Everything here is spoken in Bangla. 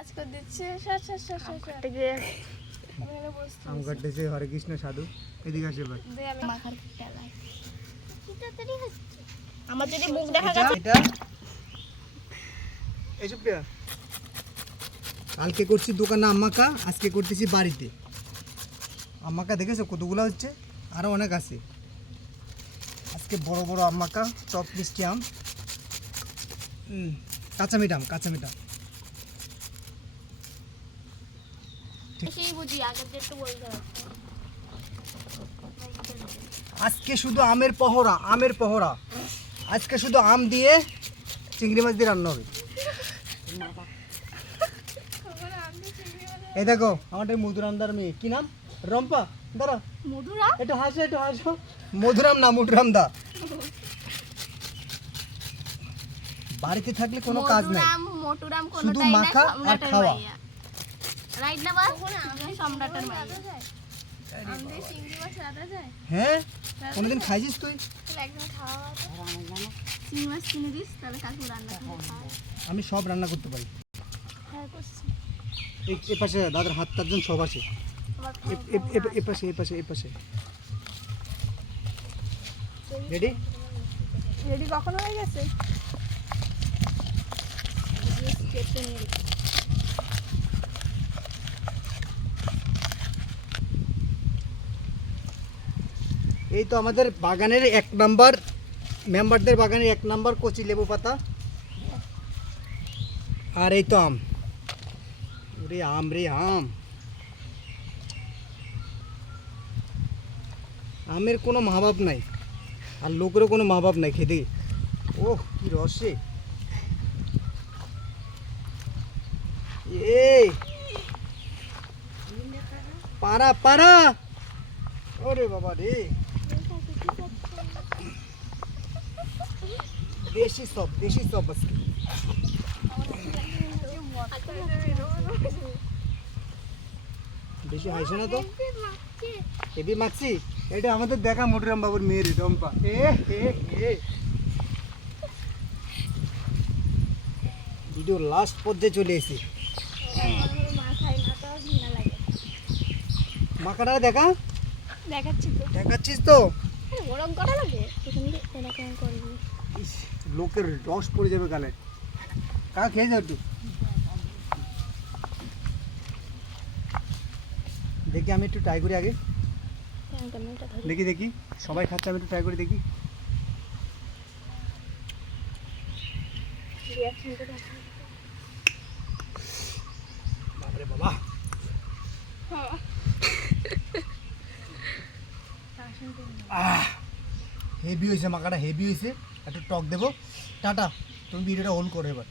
আজকে দিচ্ছে শাস শাস শাস শাস থেকে আমি এখানে বসছি আম কাটতেছে হরে কৃষ্ণ সাধু এদিকে আসে এবার দে আমি মাখার খেলা এটা তরি হচ্ছে আমার যদি মুখ দেখা গেছে এটা এই সুপ্রিয়া কালকে করছি দোকানে আম্মাকা আজকে করতেছি বাড়িতে আম্মাকা দেখেছো কতগুলো হচ্ছে আরো অনেক আছে আজকে বড় বড় আম্মাকা টপ মিষ্টি আম কাঁচা মিঠাম সেই বুঝি আগের ডেটটা বলতে হবে আজকে শুধু আমের পহরা আজকে শুধু আম দিয়ে চিংড়ি মাছ দিয়ে রান্না হবে এই দেখো আমাদের মধুরামদার মেয়ে কি নাম রম্পা দাঁড়া মধুরা একটু হাসো মধুরাম না মুটুরাম দা বাড়িতে থাকলে কোনো কাজ নাই মোটুরাম শুধু কোনটাই না মাখা আর খাওয়া রাইট না বাস সম্রাটের মাইয়া আমদে চিংড়ি মাছ রাধা যায় হ্যাঁ কোনদিন খাইছিস তুই তাহলে একদিন খাওয়া হবে চিংড়ি মাছ কিনে দিস তাহলে কাকু রান্না করে খাওয়া আমি সব রান্না করতে পারি হ্যাঁ করছি এই পাশে দাদার হাত তারজন সব আছে আবার এ পাশে রেডি রেডি কখন হয়ে গেছে কেটে নিয়ে এই তো আমাদের বাগানের 1 নাম্বার মেম্বারদের বাগানের 1 নাম্বার কচি লেবু পাতা আর এই তো আম রে আম আমের কোনো মহাভাব নাই আর লোকেরও কোনো মহাভাব নাই খেতে ওহ কি রসে এই পারা ওরে বাবা রে দেশি সব আজকে বেশি হাসে না তো হেভি মাখছি এটা আমাদের দেখা মোটুরাম বাবুর মেয়ের রম্পা ভিডিও লাস্ট পর্যায়ে চলে এসেছি মাখাটা দেখাচ্ছিস তো গরম করা লাগে এরকম করবি ইস, লোকের রস পড়ে যাবে গালে খেয়ে যাও একটু দেখি আমি একটু ট্রাই করি আগে দেখি সবাই খাচ্ছে আমি একটু ট্রাই করে দেখি বাবারে বাবা হেভি হয়েছে মাখাটা হেভি হয়েছে একটু টক দেবো টাটা তুমি ভিডিওটা হোল্ড করো এবার